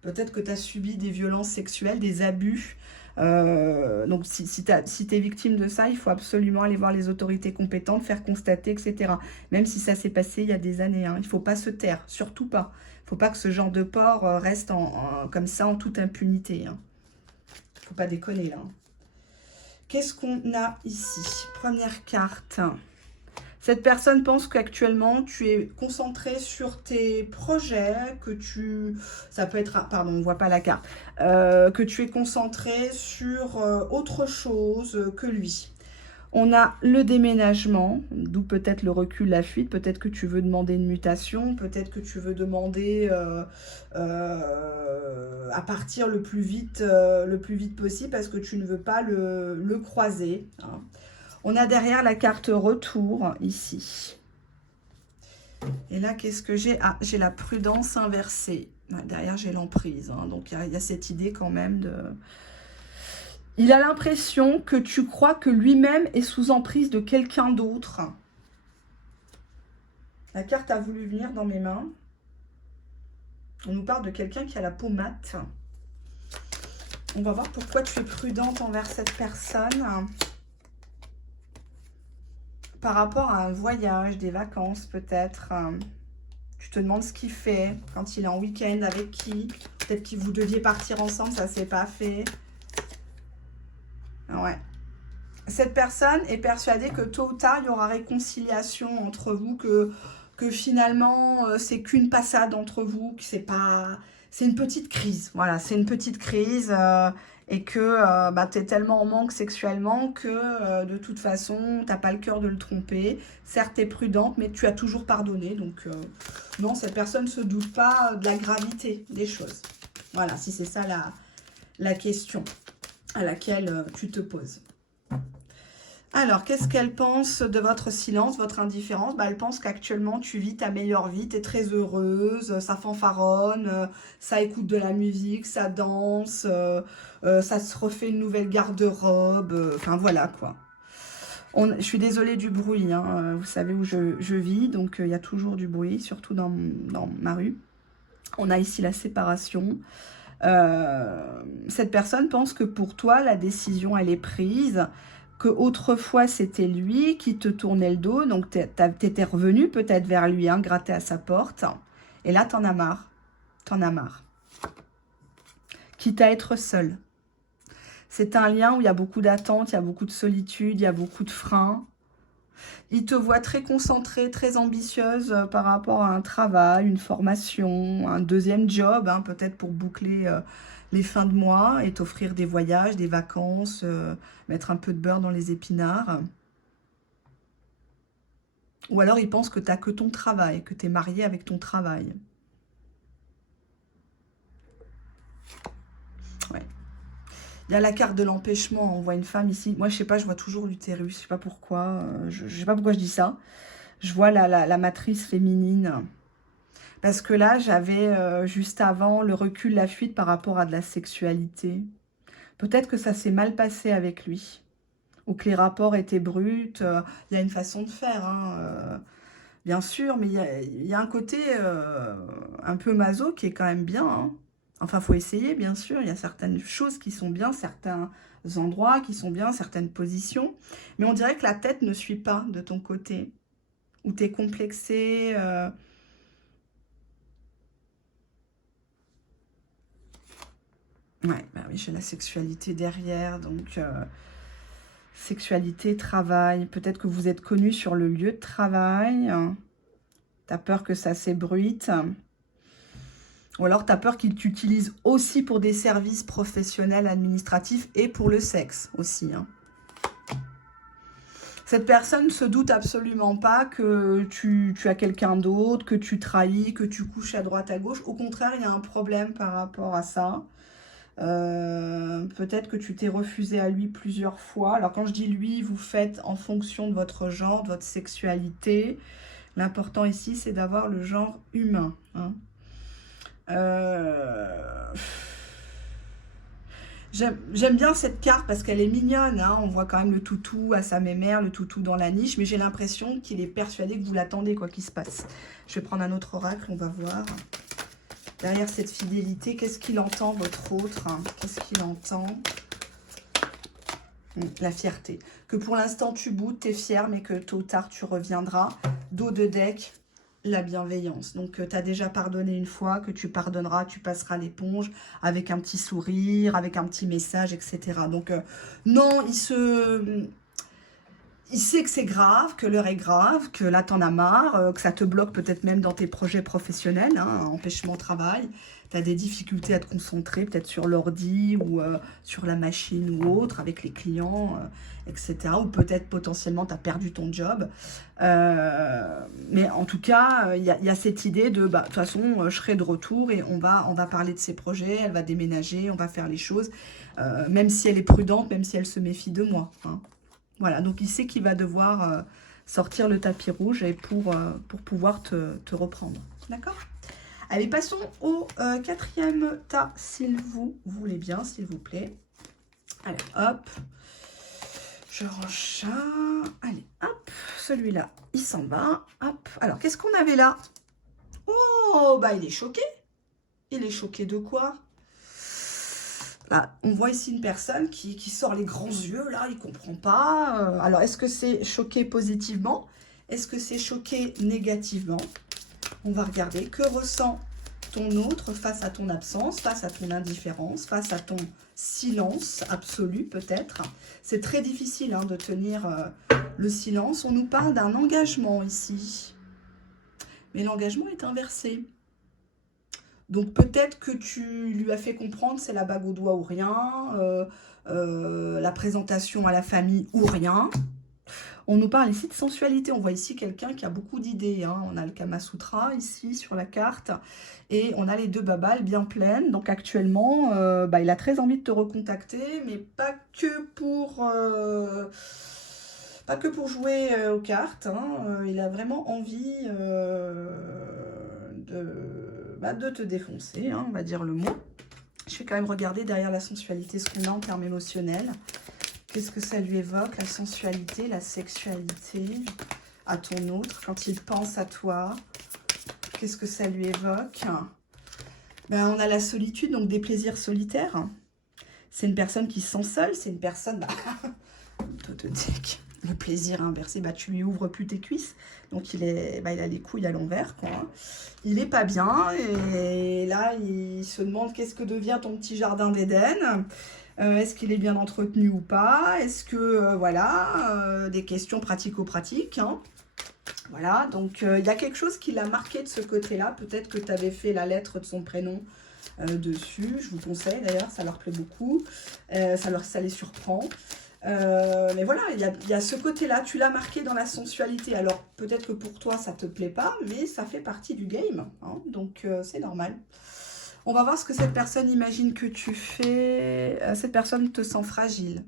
Peut-être que tu as subi des violences sexuelles, des abus. Donc si tu es victime de ça, il faut absolument aller voir les autorités compétentes, faire constater, etc. Même si ça s'est passé il y a des années. Hein. Il ne faut pas se taire, surtout pas. Il ne faut pas que ce genre de porc reste comme ça en toute impunité. Hein. Faut pas déconner là. Qu'est-ce qu'on a ici? Première carte. Cette personne pense qu'actuellement, tu es concentré sur tes projets, que tu... Ça peut être... Pardon, on ne voit pas la carte. Que tu es concentré sur autre chose que lui. On a le déménagement, d'où peut-être le recul, la fuite. Peut-être que tu veux demander une mutation. Peut-être que tu veux demander à partir le plus vite possible parce que tu ne veux pas le croiser. Hein. On a derrière la carte retour, ici. Et là, qu'est-ce que j'ai? Ah, j'ai la prudence inversée. Ouais, derrière, j'ai l'emprise. Hein. Donc, il y a cette idée quand même de... Il a l'impression que tu crois que lui-même est sous emprise de quelqu'un d'autre. La carte a voulu venir dans mes mains. On nous parle de quelqu'un qui a la peau mate. On va voir pourquoi tu es prudente envers cette personne. Par rapport à un voyage, des vacances peut-être. Tu te demandes ce qu'il fait quand il est en week-end, avec qui. Peut-être que vous deviez partir ensemble, ça ne s'est pas fait. Ouais. Cette personne est persuadée que tôt ou tard, il y aura réconciliation entre vous, que finalement, c'est qu'une passade entre vous, que c'est pas... C'est une petite crise, voilà, c'est une petite crise et que tu es tellement en manque sexuellement que de toute façon, tu n'as pas le cœur de le tromper. Certes, tu es prudente, mais tu as toujours pardonné. Donc, non, cette personne ne se doute pas de la gravité des choses. Voilà, si c'est ça la question à laquelle tu te poses. Alors, qu'est-ce qu'elle pense de votre silence, votre indifférence? Elle pense qu'actuellement, tu vis ta meilleure vie, tu es très heureuse, ça fanfaronne, ça écoute de la musique, ça danse, ça se refait une nouvelle garde-robe, enfin voilà quoi. Je suis désolée du bruit, hein, vous savez où je vis, donc il y a toujours du bruit, surtout dans ma rue. On a ici la séparation. Cette personne pense que pour toi, la décision, elle est prise, que autrefois c'était lui qui te tournait le dos, donc tu étais revenu peut-être vers lui, hein, gratter à sa porte, et là t'en as marre, quitte à être seul. C'est un lien où il y a beaucoup d'attentes, il y a beaucoup de solitude, il y a beaucoup de freins. Il te voit très concentrée, très ambitieuse par rapport à un travail, une formation, un deuxième job, hein, peut-être pour boucler les fins de mois et t'offrir des voyages, des vacances, mettre un peu de beurre dans les épinards. Ou alors il pense que tu n'as que ton travail, que tu es marié avec ton travail. Ouais. Il y a la carte de l'empêchement, on voit une femme ici. Moi, je sais pas, je vois toujours l'utérus, je sais pas pourquoi. Je sais pas pourquoi je dis ça. Je vois la matrice féminine. Parce que là, j'avais juste avant le recul, la fuite par rapport à de la sexualité. Peut-être que ça s'est mal passé avec lui. Ou que les rapports étaient bruts. Il y a une façon de faire, hein, bien sûr. Mais il y a un côté un peu maso qui est quand même bien, hein. Enfin, il faut essayer, bien sûr. Il y a certaines choses qui sont bien, certains endroits qui sont bien, certaines positions. Mais on dirait que la tête ne suit pas de ton côté. Ou tu es complexé. Ouais, bah oui, j'ai la sexualité derrière. Donc, sexualité, travail. Peut-être que vous êtes connu sur le lieu de travail. Tu as peur que ça s'ébruite. Ou alors, tu as peur qu'il t'utilise aussi pour des services professionnels, administratifs et pour le sexe aussi. Hein. Cette personne ne se doute absolument pas que tu as quelqu'un d'autre, que tu trahis, que tu couches à droite, à gauche. Au contraire, il y a un problème par rapport à ça. Peut-être que tu t'es refusé à lui plusieurs fois. Alors, quand je dis lui, vous faites en fonction de votre genre, de votre sexualité. L'important ici, c'est d'avoir le genre humain. Hein. J'aime bien cette carte parce qu'elle est mignonne, hein. On voit quand même le toutou à sa mémère, le toutou dans la niche, mais j'ai l'impression qu'il est persuadé que vous l'attendez, quoi qu'il se passe. Je vais prendre un autre oracle, on va voir. Derrière cette fidélité, qu'est-ce qu'il entend, votre autre, hein? Qu'est-ce qu'il entend? La fierté. Que pour l'instant, tu boudes, tu es fier, mais que tôt ou tard, tu reviendras. Dos de deck. la bienveillance. Donc, tu as déjà pardonné une fois, que tu pardonneras, tu passeras l'éponge avec un petit sourire, avec un petit message, etc. Donc, non, il sait que c'est grave, que l'heure est grave, que là, t'en as marre, que ça te bloque peut-être même dans tes projets professionnels, hein, empêchement au travail. Tu as des difficultés à te concentrer, peut-être sur l'ordi ou sur la machine ou autre, avec les clients, etc. Ou peut-être potentiellement, tu as perdu ton job. Mais en tout cas, il y a cette idée de, bah, de toute façon, je serai de retour et on va parler de ses projets, elle va déménager, on va faire les choses, même si elle est prudente, même si elle se méfie de moi, hein. Voilà, donc il sait qu'il va devoir sortir le tapis rouge et pour pouvoir te reprendre. D'accord? Allez, passons au quatrième tas, s'il vous voulez bien, s'il vous plaît. Allez, hop. Je range ça. Allez, hop. Celui-là, il s'en va. Hop. Alors, qu'est-ce qu'on avait là? Oh, bah il est choqué. Il est choqué de quoi? Là, on voit ici une personne qui sort les grands yeux, là, il ne comprend pas. Alors, est-ce que c'est choqué positivement? Est-ce que c'est choqué négativement? On va regarder. Que ressent ton autre face à ton absence, face à ton indifférence, face à ton silence absolu, peut-être? C'est très difficile hein, de tenir le silence. On nous parle d'un engagement ici. Mais l'engagement est inversé. Donc peut-être que tu lui as fait comprendre c'est la bague au doigt ou rien, la présentation à la famille ou rien. On nous parle ici de sensualité. On voit ici quelqu'un qui a beaucoup d'idées, hein. On a le Kama Sutra ici sur la carte et on a les deux babales bien pleines. Donc actuellement, il a très envie de te recontacter, mais pas que pour jouer aux cartes, hein. Il a vraiment envie de te défoncer, hein, on va dire le mot. Je vais quand même regarder derrière la sensualité ce qu'on a en termes émotionnels. Qu'est-ce que ça lui évoque, la sensualité, la sexualité à ton autre, quand il pense à toi? Qu'est-ce que ça lui évoque? On a la solitude, donc des plaisirs solitaires. C'est une personne qui se sent seule, c'est une personne... le plaisir inversé, tu lui ouvres plus tes cuisses, donc il a les couilles à l'envers, quoi. Il est pas bien, et là, il se demande qu'est-ce que devient ton petit jardin d'Éden. Est-ce qu'il est bien entretenu ou pas? Est-ce que, des questions pratico-pratiques, hein. Voilà, donc il y a quelque chose qui l'a marqué de ce côté-là. Peut-être que tu avais fait la lettre de son prénom dessus. Je vous conseille d'ailleurs, ça leur plaît beaucoup. Ça les surprend. Mais voilà, il y a ce côté-là, tu l'as marqué dans la sensualité. Alors, peut-être que pour toi, ça ne te plaît pas, mais ça fait partie du game, hein, donc c'est normal. On va voir ce que cette personne imagine que tu fais. Cette personne te sent fragile.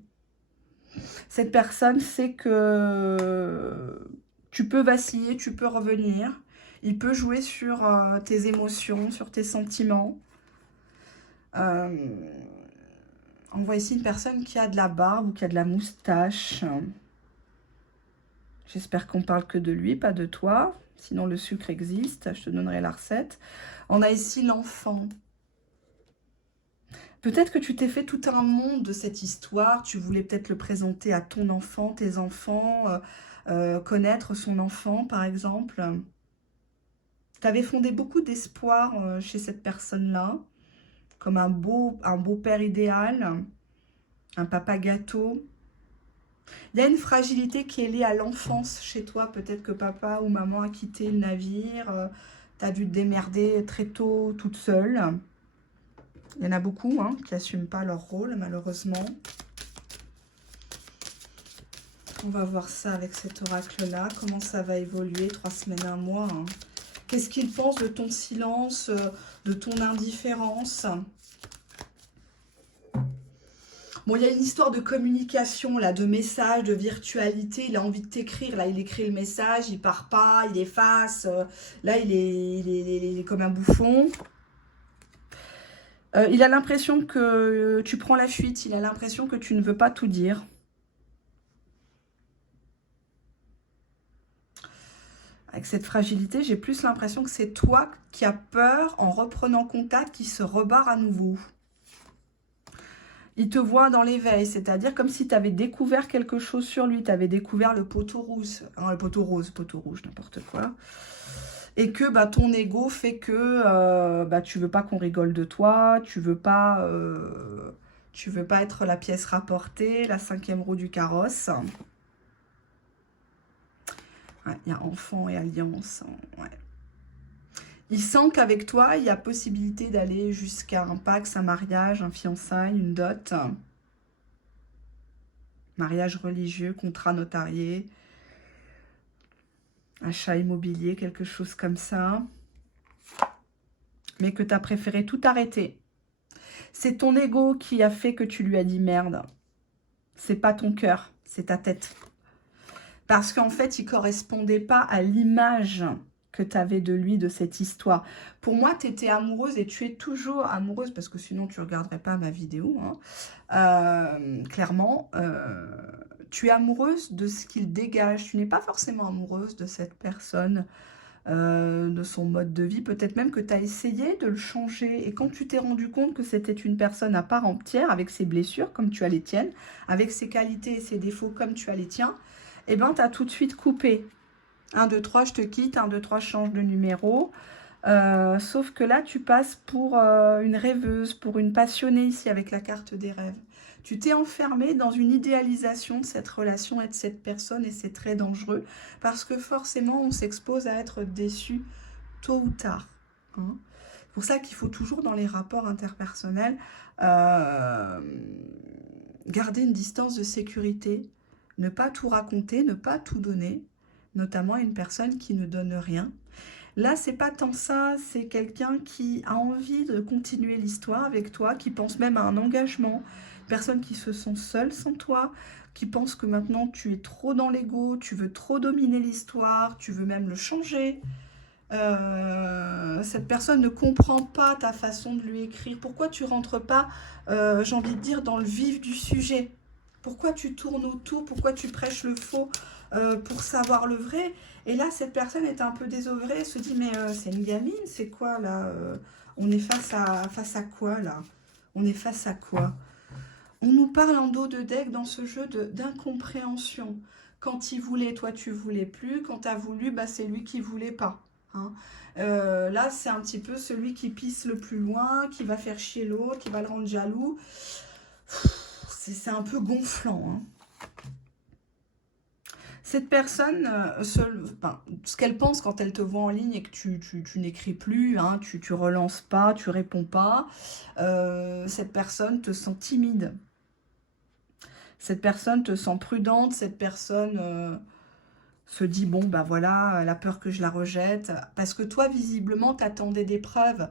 Cette personne sait que tu peux vaciller, tu peux revenir. Il peut jouer sur tes émotions, sur tes sentiments. On voit ici une personne qui a de la barbe ou qui a de la moustache. J'espère qu'on parle que de lui, pas de toi. Sinon, le sucre existe. Je te donnerai la recette. On a ici l'enfant. Peut-être que tu t'es fait tout un monde de cette histoire. Tu voulais peut-être le présenter à ton enfant, tes enfants, connaître son enfant, par exemple. Tu avais fondé beaucoup d'espoir chez cette personne-là, comme un beau père idéal, un papa gâteau. Il y a une fragilité qui est liée à l'enfance chez toi. Peut-être que papa ou maman a quitté le navire. Tu as dû te démerder très tôt, toute seule. Il y en a beaucoup hein, qui n'assument pas leur rôle, malheureusement. On va voir ça avec cet oracle-là. Comment ça va évoluer, 3 semaines, 1 mois, hein. Qu'est-ce qu'il pense de ton silence, de ton indifférence? Bon, il y a une histoire de communication, là, de message, de virtualité. Il a envie de t'écrire. Là, il écrit le message, il part pas, il efface. Là, il est comme un bouffon. Il a l'impression que tu prends la fuite. Il a l'impression que tu ne veux pas tout dire. Avec cette fragilité, j'ai plus l'impression que c'est toi qui as peur, en reprenant contact, qui se rebarre à nouveau. Il te voit dans l'éveil, c'est-à-dire comme si tu avais découvert quelque chose sur lui. Tu avais découvert le poteau rouge, hein, le poteau rose, poteau rouge, n'importe quoi. Et que bah, ton ego fait que bah, tu veux pas qu'on rigole de toi, tu veux pas être la pièce rapportée, la 5e roue du carrosse. Ouais, il y a enfant et alliance. Ouais. Il sent qu'avec toi, il y a possibilité d'aller jusqu'à un pax, un mariage, un fiançailles, une dot. Mariage religieux, contrat notarié, achat immobilier, quelque chose comme ça. Mais que tu as préféré tout arrêter. C'est ton ego qui a fait que tu lui as dit merde. C'est pas ton cœur, c'est ta tête. Parce qu'en fait, il correspondait pas à l'image que tu avais de lui, de cette histoire. Pour moi, tu étais amoureuse et tu es toujours amoureuse, parce que sinon, tu ne regarderais pas ma vidéo. Hein. Clairement, tu es amoureuse de ce qu'il dégage. Tu n'es pas forcément amoureuse de cette personne, de son mode de vie. Peut-être même que tu as essayé de le changer. Et quand tu t'es rendu compte que c'était une personne à part entière, avec ses blessures, comme tu as les tiennes, avec ses qualités et ses défauts, comme tu as les tiens, eh ben, tu as tout de suite coupé. 1, 2, 3, je te quitte. 1, 2, 3, je change de numéro. Sauf que là, tu passes pour une rêveuse, pour une passionnée ici, avec la carte des rêves. Tu t'es enfermé dans une idéalisation de cette relation et de cette personne, et c'est très dangereux, parce que forcément, on s'expose à être déçu tôt ou tard. Hein. C'est pour ça qu'il faut toujours, dans les rapports interpersonnels, garder une distance de sécurité, ne pas tout raconter, ne pas tout donner, notamment à une personne qui ne donne rien. Là, c'est pas tant ça, c'est quelqu'un qui a envie de continuer l'histoire avec toi, qui pense même à un engagement, une personne qui se sent seule sans toi, qui pense que maintenant tu es trop dans l'ego, tu veux trop dominer l'histoire, tu veux même le changer. Cette personne ne comprend pas ta façon de lui écrire. Pourquoi tu rentres pas, j'ai envie de dire, dans le vif du sujet? Pourquoi tu tournes autour? Pourquoi tu prêches le faux pour savoir le vrai? Et là, cette personne est un peu désœuvrée, se dit, mais c'est une gamine, c'est quoi là? On est face à quoi là? On est face à quoi? On nous parle en dos de deck dans ce jeu d'incompréhension. Quand il voulait, toi tu voulais plus. Quand tu as voulu, bah, c'est lui qui voulait pas. Hein. Là, c'est un petit peu celui qui pisse le plus loin, qui va faire chier l'autre, qui va le rendre jaloux. C'est un peu gonflant. Hein. Cette personne, ce qu'elle pense quand elle te voit en ligne et que tu n'écris plus, hein, tu relances pas, tu réponds pas, cette personne te sent timide. Cette personne te sent prudente, cette personne se dit, bon, bah voilà, elle a peur que je la rejette. Parce que toi, visiblement, t'attendais des preuves,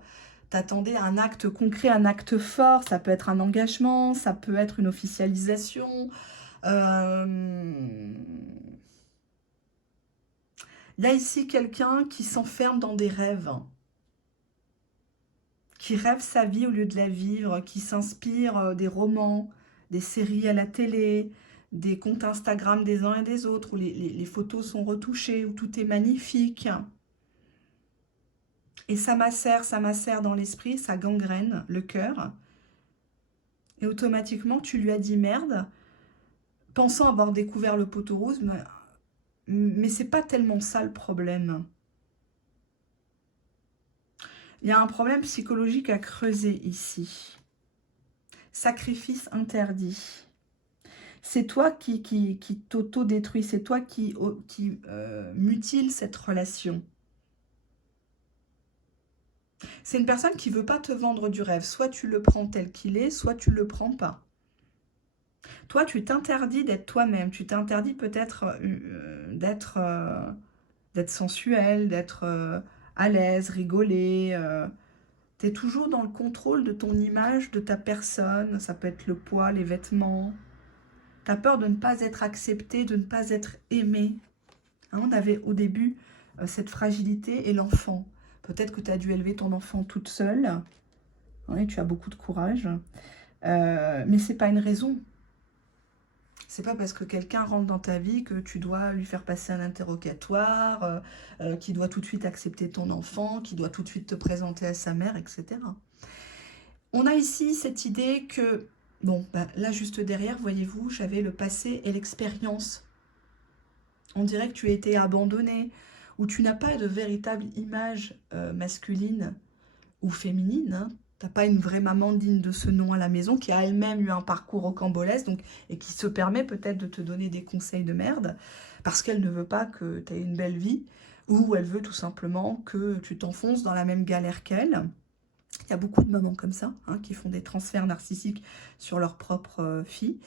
t'attendais un acte concret, un acte fort. Ça peut être un engagement, ça peut être une officialisation. Il y a ici quelqu'un qui s'enferme dans des rêves, qui rêve sa vie au lieu de la vivre, qui s'inspire des romans, des séries à la télé, des comptes Instagram des uns et des autres, où les photos sont retouchées, où tout est magnifique. Et ça macère dans l'esprit, ça gangrène le cœur. Et automatiquement, tu lui as dit merde, pensant avoir découvert le poteau rose, mais c'est pas tellement ça le problème. Il y a un problème psychologique à creuser ici. Sacrifice interdit. C'est toi qui t'auto-détruis, c'est toi qui mutile cette relation. C'est une personne qui ne veut pas te vendre du rêve. Soit tu le prends tel qu'il est, soit tu ne le prends pas. Toi, tu t'interdis d'être toi-même. Tu t'interdis peut-être d'être sensuel, d'être à l'aise, rigoler. Tu es toujours dans le contrôle de ton image, de ta personne. Ça peut être le poids, les vêtements. Tu as peur de ne pas être accepté, de ne pas être aimé. Hein, on avait au début cette fragilité et l'enfant. Peut-être que tu as dû élever ton enfant toute seule. Oui, tu as beaucoup de courage. Mais ce n'est pas une raison. C'est pas parce que quelqu'un rentre dans ta vie que tu dois lui faire passer un interrogatoire, qui doit tout de suite accepter ton enfant, qui doit tout de suite te présenter à sa mère, etc. On a ici cette idée que, bon, bah, là juste derrière, voyez-vous, j'avais le passé et l'expérience. On dirait que tu as été abandonné. où tu n'as pas de véritable image masculine ou féminine, hein. Tu n'as pas une vraie maman digne de ce nom à la maison, qui a elle-même eu un parcours rocambolesque, donc, et qui se permet peut-être de te donner des conseils de merde, parce qu'elle ne veut pas que tu aies une belle vie, ou elle veut tout simplement que tu t'enfonces dans la même galère qu'elle. Il y a beaucoup de mamans comme ça, hein, qui font des transferts narcissiques sur leur propre fille.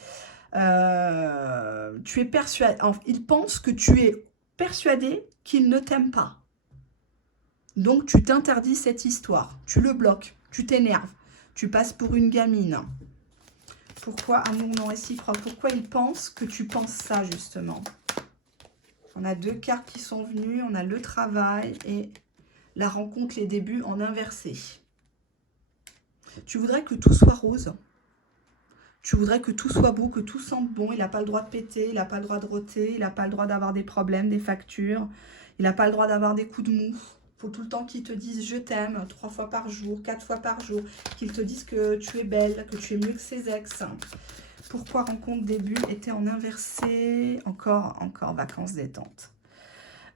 Tu es persuadé, il pense que tu es persuadé qu'il ne t'aime pas. Donc tu t'interdis cette histoire, tu le bloques, tu t'énerves, tu passes pour une gamine. Pourquoi amour non réciproque? Pourquoi il pense que tu penses ça justement? On a 2 cartes qui sont venues, on a le travail et la rencontre, les débuts en inversé. Tu voudrais que tout soit rose. Tu voudrais que tout soit beau, que tout sente bon. Il n'a pas le droit de péter, il n'a pas le droit de roter, il n'a pas le droit d'avoir des problèmes, des factures. Il n'a pas le droit d'avoir des coups de mou. Il faut tout le temps qu'il te dise je t'aime 3 fois par jour, 4 fois par jour. Qu'il te dise que tu es belle, que tu es mieux que ses ex. Pourquoi rencontre début était en inversé? Encore vacances détente.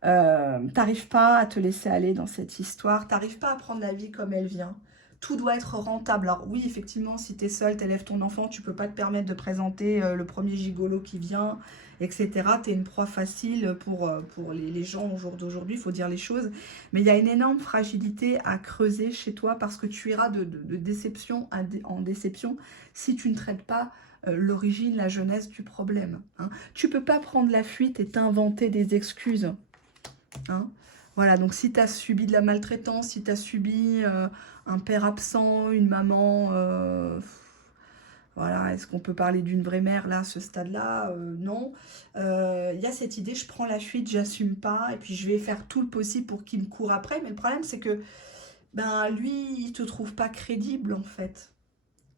T'arrives pas à te laisser aller dans cette histoire. T'arrives pas à prendre la vie comme elle vient. Tout doit être rentable. Alors oui, effectivement, si tu es seul, tu élèves ton enfant, tu peux pas te permettre de présenter le premier gigolo qui vient, etc. Tu es une proie facile pour les gens au jour d'aujourd'hui, il faut dire les choses. Mais il y a une énorme fragilité à creuser chez toi parce que tu iras de déception en déception si tu ne traites pas l'origine, la jeunesse du problème. Hein. Tu peux pas prendre la fuite et t'inventer des excuses. Hein. Voilà, donc si tu as subi de la maltraitance, si tu as subi un père absent, une maman, voilà, est-ce qu'on peut parler d'une vraie mère là, à ce stade-là? Non. Il y a cette idée, je prends la fuite, j'assume pas, et puis je vais faire tout le possible pour qu'il me court après. Mais le problème, c'est que ben, lui, il te trouve pas crédible en fait.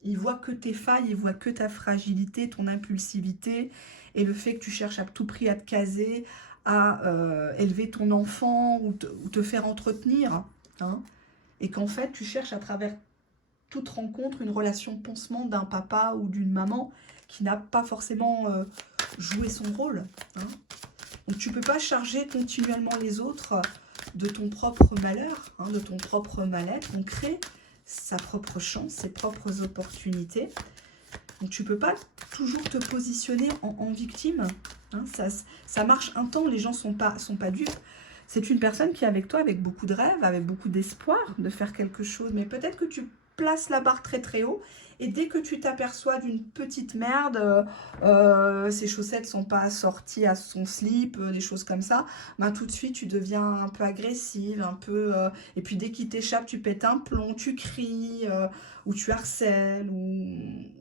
Il voit que tes failles, il voit que ta fragilité, ton impulsivité, et le fait que tu cherches à tout prix à te caser, à élever ton enfant ou te faire entretenir, hein, et qu'en fait tu cherches à travers toute rencontre une relation de pansement d'un papa ou d'une maman qui n'a pas forcément joué son rôle. Hein. Donc tu ne peux pas charger continuellement les autres de ton propre malheur, hein, de ton propre mal-être. On crée sa propre chance, ses propres opportunités. Donc tu ne peux pas toujours te positionner en victime. Hein, ça marche un temps, les gens ne sont pas dupes. C'est une personne qui est avec toi avec beaucoup de rêves, avec beaucoup d'espoir de faire quelque chose. Mais peut-être que tu places la barre très très haut. Et dès que tu t'aperçois d'une petite merde, ses chaussettes ne sont pas assorties à son slip, des choses comme ça, ben, tout de suite tu deviens un peu agressive, un peu... et puis dès qu'il t'échappe, tu pètes un plomb, tu cries, ou tu harcèles,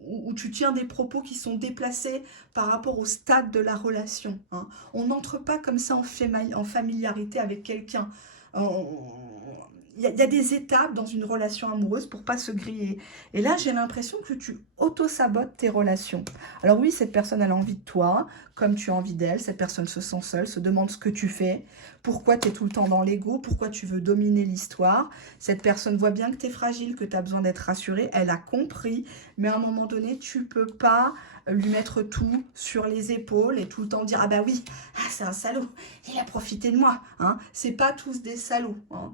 ou tu tiens des propos qui sont déplacés par rapport au stade de la relation. Hein. On n'entre pas comme ça en familiarité avec quelqu'un. Il y a des étapes dans une relation amoureuse pour pas se griller. Et là, j'ai l'impression que tu auto-sabotes tes relations. Alors oui, cette personne, elle a envie de toi, comme tu as envie d'elle. Cette personne se sent seule, se demande ce que tu fais, pourquoi tu es tout le temps dans l'ego, pourquoi tu veux dominer l'histoire. Cette personne voit bien que tu es fragile, que tu as besoin d'être rassurée. Elle a compris, mais à un moment donné, tu peux pas lui mettre tout sur les épaules et tout le temps dire « Ah bah oui, c'est un salaud, il a profité de moi. Hein. » C'est pas tous des salauds. Hein.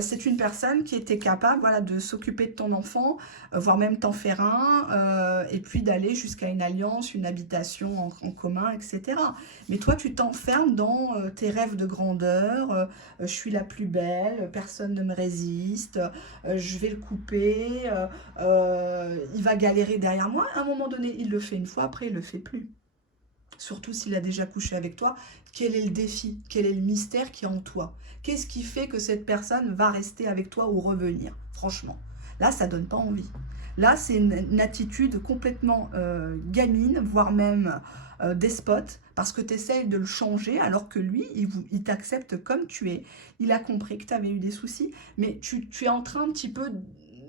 C'est une personne qui était capable, voilà, de s'occuper de ton enfant, voire même t'en faire un, et puis d'aller jusqu'à une alliance, une habitation en commun, etc. Mais toi, tu t'enfermes dans tes rêves de grandeur, je suis la plus belle, personne ne me résiste, je vais le couper, il va galérer derrière moi. À un moment donné, il le fait une fois, après, il ne le fait plus. Surtout s'il a déjà couché avec toi, quel est le défi? Quel est le mystère qui est en toi? Qu'est-ce qui fait que cette personne va rester avec toi ou revenir? Franchement, là, ça ne donne pas envie. Là, c'est une attitude complètement gamine, voire même despote, parce que tu essayes de le changer, alors que lui, il t'accepte comme tu es. Il a compris que tu avais eu des soucis, mais tu es en train un petit peu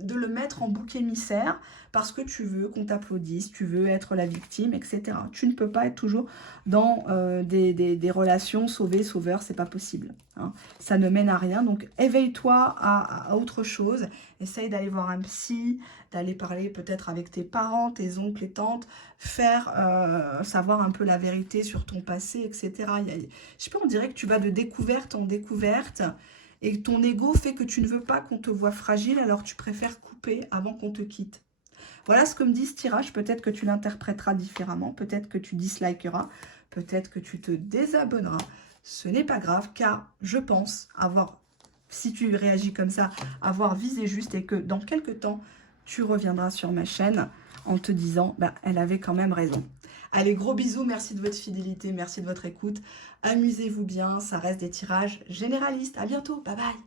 de le mettre en bouc émissaire parce que tu veux qu'on t'applaudisse, tu veux être la victime, etc. Tu ne peux pas être toujours dans des relations sauveur, c'est pas possible. Hein. Ça ne mène à rien. Donc, éveille-toi à autre chose. Essaye d'aller voir un psy, d'aller parler peut-être avec tes parents, tes oncles et tantes, faire savoir un peu la vérité sur ton passé, etc. Je sais pas, on dirait que tu vas de découverte en découverte et ton ego fait que tu ne veux pas qu'on te voie fragile, alors tu préfères couper avant qu'on te quitte. Voilà ce que me dit ce tirage. Peut-être que tu l'interpréteras différemment, peut-être que tu dislikeras, peut-être que tu te désabonneras. Ce n'est pas grave, car je pense avoir, si tu réagis comme ça, avoir visé juste et que dans quelques temps, tu reviendras sur ma chaîne en te disant, bah, elle avait quand même raison. Allez, gros bisous, merci de votre fidélité, merci de votre écoute. Amusez-vous bien, ça reste des tirages généralistes. À bientôt, bye bye.